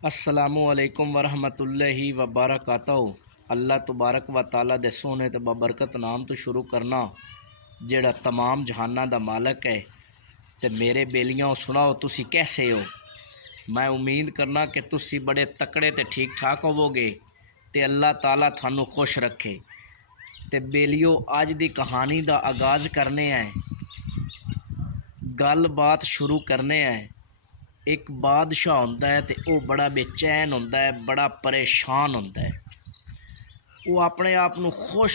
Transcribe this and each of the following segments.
अस्सलामुअलैकुम वरहमतुल्लाहि वबरकातहू। अल्लाह तबारक व ताला दे सोने ते बबरकत नाम तो शुरू करना जेड़ा तमाम जहाना दा मालक है। ते मेरे बेलियां सुनाओ तुसी कैसे हो। मैं उम्मीद करना कि तुसी बड़े तकड़े ते ठीक ठाक होवोगे ते अल्लाह ताला थानू खुश रखे। ते बेलियो अज दी कहानी दा आगाज़ करने हैं, गल बात शुरू करने हैं। एक बादशाह होंदा है ते वो बड़ा बेचैन होंदा है, बड़ा परेशान होंदा है। वो अपने आप नू खुश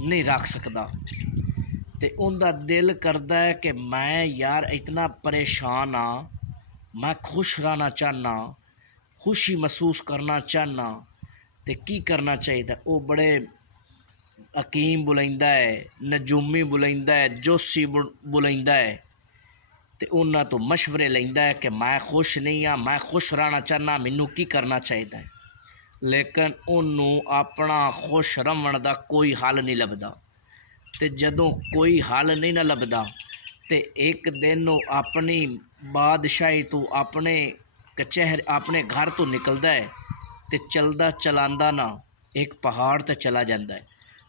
नहीं रख सकता ते उनका दिल करता है कि मैं यार इतना परेशान हाँ, मैं खुश रहना चाहना, खुशी महसूस करना चाहना। ते की करना चाहिए? वो बड़े हकीम बुलांदा है, नजूमी बुलांदा है, जोशी बुलांदा है ते उन्हां तो मशवरे लैंदा है कि मैं खुश नहीं हाँ, मैं खुश रहना चाहना, मैनू की करना चाहिए। लेकिन उन्होंने अपना खुश रहन का कोई हल नहीं लभदा। ते जदों कोई हल नहीं ना लभदा ते एक दिन वो अपनी बादशाही तो अपने अपने घर तो निकलदा है ते चलदा चलांदा ना एक पहाड़ ते चला जांदा है।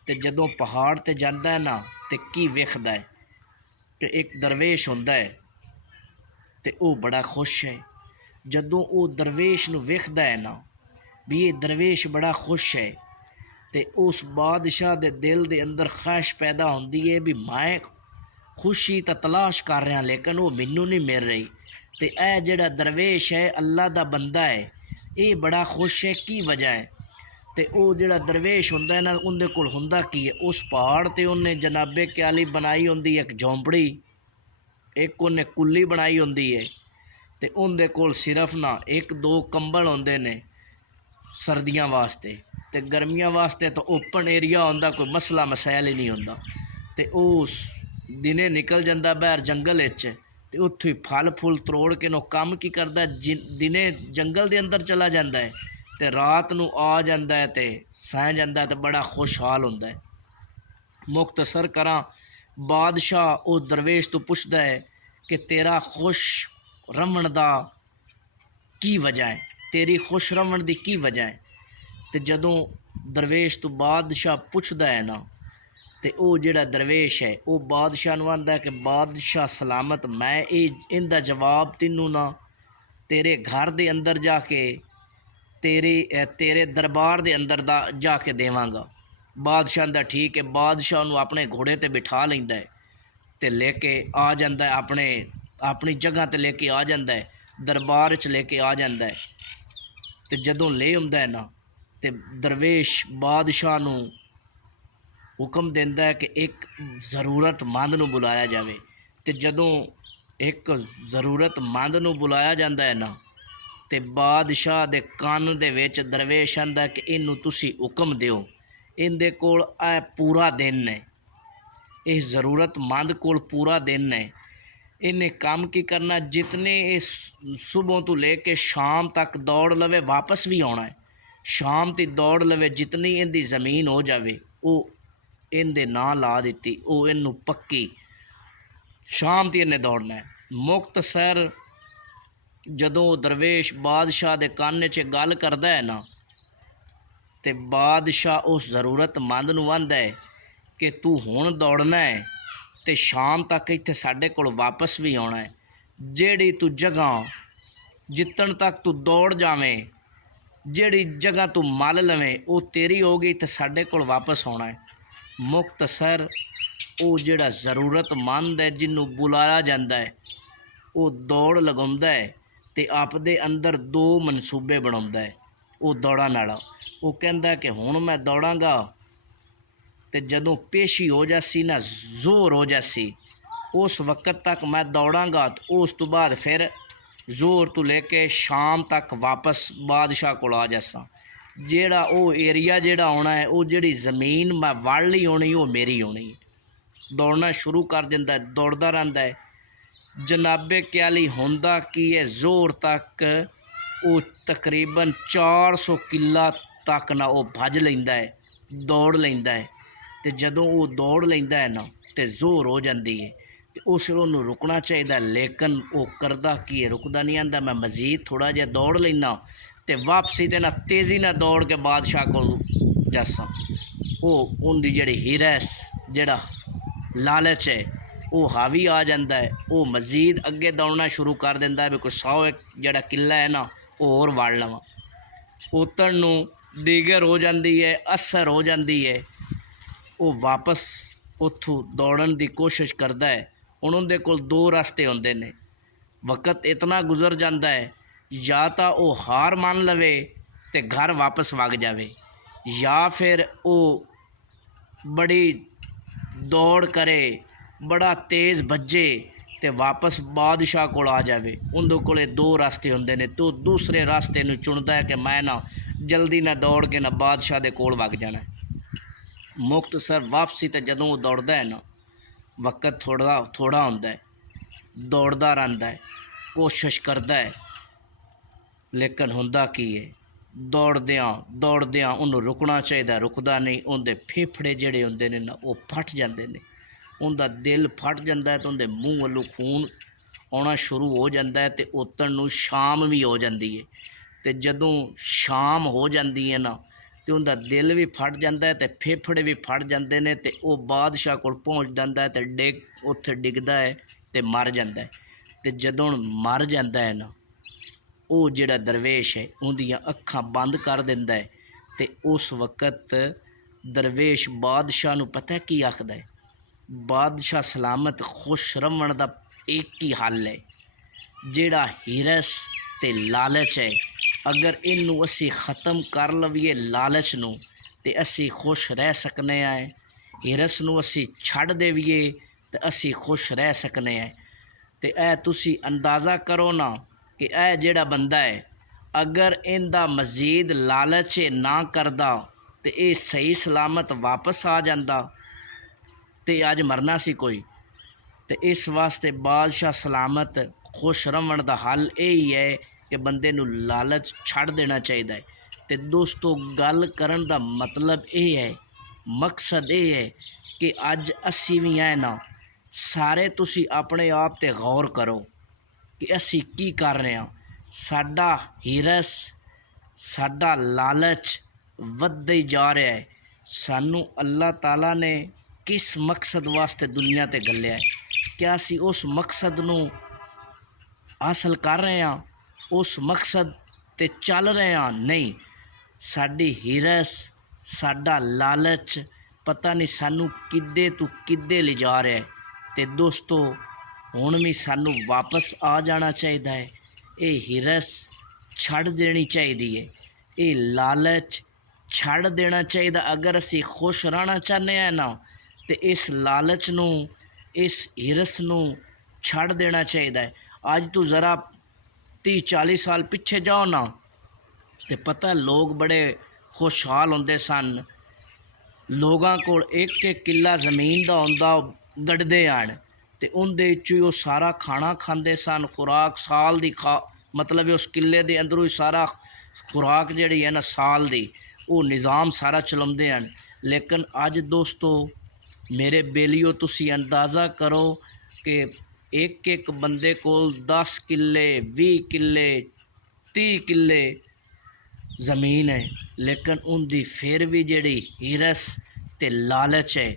ते जदों पहाड़ ते जांदा है ना ते की वेखदा है कि एक दरवेश हुंदा है ते वो बड़ा खुश है। जदों वो दरवेश नू वेखदा है ना भी ये दरवेश बड़ा खुश है ते उस बादशाह दे दिल दे अंदर ख्वाहिश पैदा होंदी है भी मैं खुशी तो तलाश कर रहा लेकिन वो मैनू नहीं मिल रही। ते ए जेड़ा दरवेश है अल्लाह दा बंदा है, ये बड़ा खुश है, की वजह है? ते वो जेड़ा दरवेश हुंदा है ना उनदे कोल हुंदा की है, उस पहाड़ ते उन्हें जनाबे क्याली बनाई होंदी एक झोंपड़ी, एक उन्हें कुल्ली बनाई होंदी है ते उनदे कोल सिर्फ ना एक दो कंबल होंदे ने सर्दियां वास्ते ते गर्मियां वास्ते तो ओपन एरिया होंदा, कोई मसला मसैल ही नहीं होंदा। ते उस दिने निकल जांदा बाहर जंगल विच ते उत्थों फल फुल त्रोड़ के नो कम की करदा, दिने जंगल दे अंदर चला जांदा है ते रात नू आ जांदा है ते सह जांदा है ते बड़ा खुशहाल होंदा है। मुख्तसर करा, बादशाह उस दरवेश तो पुछदा है कि तेरा खुश रमन दा की वजह है, तेरी खुश रमन दी की वजह है? ते जदों दरवेश तो बादशाह पुछदा है ना ते वो जेड़ा दरवेश है वो बादशाह नू आंदा है कि बादशाह सलामत, मैं इनदा जवाब तेनू ना तेरे घर दे अंदर जाके तेरे दरबार दे अंदर जाके देवांगा। बादशाह आंदा ठीक है। बादशाह नू अपने घोड़े ते बिठा लैंदा है ते लेके आ जांदा है, अपनी जगह ते लेके आ जांदा है, दरबार च लेके आ जांदा है। ते जदों ले आउंदा है ना ते दरवेश बादशाह नू हुक्म देंदा है कि एक ज़रूरतमंद नू बुलाया जाए। ते जदों एक ज़रूरतमंद नू बुलाया जांदा है ना ते बादशाह दे कन्न दे विच दरवेश आंदा कि इनू तुसी हुक्म दिओ, इंदे कोल पूरा दिन है, इस ज़रूरतमंद कोल पूरा दिन है, इन्हें काम की करना, जितने इस सुबह तो लेके शाम तक दौड़ लवे वापस भी आना है, शाम ती दौड़ लवे जितनी इनकी ज़मीन हो जाए वो इनके ना ला दी, वो इनू पक्की शाम ती इन्हें दौड़ना है। मुख्तसर जदों दरवेश बादशाह दे कान च गल करदा है ना ते बादशाह उस ज़रूरतमंद नू आंदा है कि तू हुण दौड़ना है ते शाम तक इत्थे साडे कोल वापस भी आना है। जेड़ी तू जगह जितन तक तू दौड़ जावें, जेड़ी जगह तू मल लवें वो तेरी होगी, ते साडे कोल वापस आना है। मुख्तसर वो जेड़ा ज़रूरतमंद है जिन्हों बुलाया जाता है वो दौड़ लगाउंदा है ते आपदे अंदर दो मनसूबे बनाउंदा है। वो दौड़न वाला वो कहंदा है कि हुण मैं दौड़ांगा ते जदों पेशी हो जासी ना, जोर हो जासी, उस वक्त तक मैं दौड़ांगा तो उस तो बाद फिर जोर तो लेके शाम तक वापस बादशाह को आ जासा। जेड़ा वो एरिया जेड़ा होना है, वो जेड़ी ज़मीन मैं वड़ ली होनी वो मेरी होनी है। दौड़ना शुरू कर दिंदा है, दौड़दा रहिंदा है। जनाबे क्याली हुंदा की है, जोर तक वो तकरीबन 400 किला तक ना वो भज लैंदा है, दौड़ लैंदा है। ते जदों वो दौड़ लैंदा है ना ते जोर हो जाती है ते उस उन्होंने रुकना चाहिए, लेकिन वो करदा की है, रुकदा नहीं, आंदा मैं मजीद थोड़ा जिहा दौड़ लैना ते वापसी ते ना तेज़ी ना दौड़ के बादशाह को जसा वो उनकी जिहड़ी हिरस जिहड़ा लालच है वो हावी आ जाता है। वो मजीद अगे दौड़ना शुरू कर देंदा है भी कोई 100 जिहड़ा किला है ना वो होर वाड़ लवां। उतरन नूं दीगर हो जाती है, असर हो जाती है। वो वापस उत्थों दौड़न की कोशिश करता है। हुण उहदे कोल 2 रास्ते होंदे ने। वक्त इतना गुजर जाता है, या तो वो हार मान लवे ते घर वापस वग जावे, या फिर वो बड़ी दौड़ करे, बड़ा तेज़ भज्जे ते वापस बादशाह कोल आ जावे। उनके कोले 2 रास्ते होंदे ने। तो दूसरे रास्ते नूं चुनदा है कि मैं ना जल्दी ना दौड़ के ना बादशाह दे कोल वग जाना है। मुख्तसर वापसी ते जदों वो दौड़दा है ना, वक्त थोड़ा होंदा है, दौड़दा रहिंदा है, कोशिश करता है, लेकिन हुंदा की है दौड़दियां उन्होंने रुकना चाहिए, रुकदा नहीं। उनके फेफड़े जिहड़े हुंदे ने ना वो फट जाते हैं, उनका दिल फट जाता है, तो उनके मूँह वालों खून आना शुरू हो जाता है। तो उतरन नूं शाम भी हो जाती है। तो जदों शाम हो जाती है ना, तो उनका दिल भी फट जाता है, तो फेफड़े भी फट जाते हैं। तो वह बादशाह कोल पहुँच जाता है, तो उत्थे डिगदा है तो मर जाता है। तो जदों मर जाता है ना, वो जिहड़ा दरवेश है उनदियां अखां बंद कर दिंदा है। तो उस वक्त दरवेश बादशाह नूं पता की आखदा है, बादशाह सलामत खुश रहण दा एक ही हल है, जिहड़ा हिरस ते लालच है, अगर इनू असी ख़त्म कर लवीए लालच नूं ते असी खुश रह सकने हैं। हिरस नूं असी छड्ड देवीए ते असी खुश रह सकने हैं। ते ऐ तुसी अंदाज़ा करो ना कि ऐ जिहड़ा बंदा है, अगर इनदा मजीद लालच ना करदा तो ये सही सलामत वापस आ जाता, तो अज मरना सी कोई। तो इस वास्ते बादशाह सलामत खुश रहण दा हल यही है कि बंदे नूं लालच छड्ड देना चाहिए। तो दोस्तों गल करन दा मतलब ये है, मकसद ये है कि अज असी भी है ना, सारे तुसी अपने आप ते गौर करो कि असी की कर रहे हैं। साडा हिरस, साडा लालच वधदा ही जा रहा है। सानू अल्लाह ताला ने किस मकसद वास्ते दुनिया ते घल्लिया है? क्या असी उस मकसद नूं हासिल कर रहे हैं, उस मकसद ते चल रहे हैं? नहीं, साडी हिरस, साडा लालच पता नहीं सानू किदे तो किदे ले जा रहा है। तो दोस्तों हुण भी सानू वापस आ जाना चाहिए है। ये हिरस छड्ड देनी चाहिए है, ये लालच छड्ड देना चाहिए। अगर असी खुश रहना चाहते हैं ना, तो इस लालच नूं, इस हिरस नूं छड्ड देना चाहिए है। अज तो ज़रा 30-40 साल पिछे जाओ ना, तो पता लोग बड़े खुशहाल होंदे सन। लोगों को एक किला ज़मीन का होंदा, गढ़दे आन ते उनदे विचों वो सारा खाना खांदे सन। खुराक साल दी मतलब उस किले दे अंदरों ही सारा खुराक जिहड़ी है ना साल दी, वो निज़ाम सारा चलाउंदे हन। लेकिन अज दोस्तों मेरे बेलियो तुसी अंदाज़ा करो कि एक बंदे कोल 10 किले, 20 किले, 30 किले ज़मीन है, लेकिन उनकी फिर भी जिहड़ी हिरस ते लालच है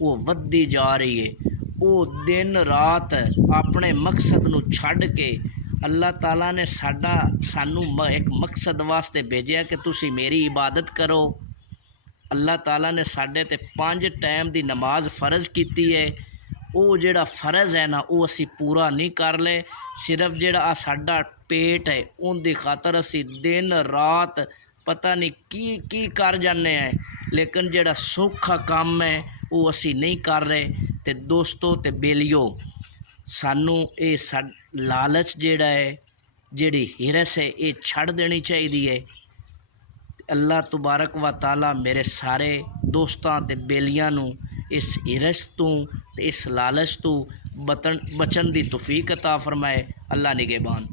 वो वधदी जा रही है। वो दिन रात अपने मकसद नूं छड्ड के, अल्लाह ताला ने सानू एक मकसद वास्ते भेजिया कि तुसी मेरी इबादत करो। अल्लाह ताला ने साडे ते 5 टाइम दी नमाज फ़र्ज़ कीती है। वो जिहड़ा फ़र्ज़ है ना वो असी पूरा नहीं कर ले। सिर्फ जिहड़ा साडा पेट है उनकी खातर असी दिन रात पता नहीं की कर जाने हैं, लेकिन जिहड़ा सौखा काम है वो असी नहीं कर रहे। तो दोस्तों ते बेलियो सानू ये लालच जिहड़ा है, जिहड़ी हिरस है, ये छड्ड देनी चाहिए है। अल्लाह तबारक व ताला मेरे सारे दोस्तां ते बेलियां नूं इस हिरस तो इस लालच तो बचन दी तौफीक अता फरमाए। अल्लाह निगहबान।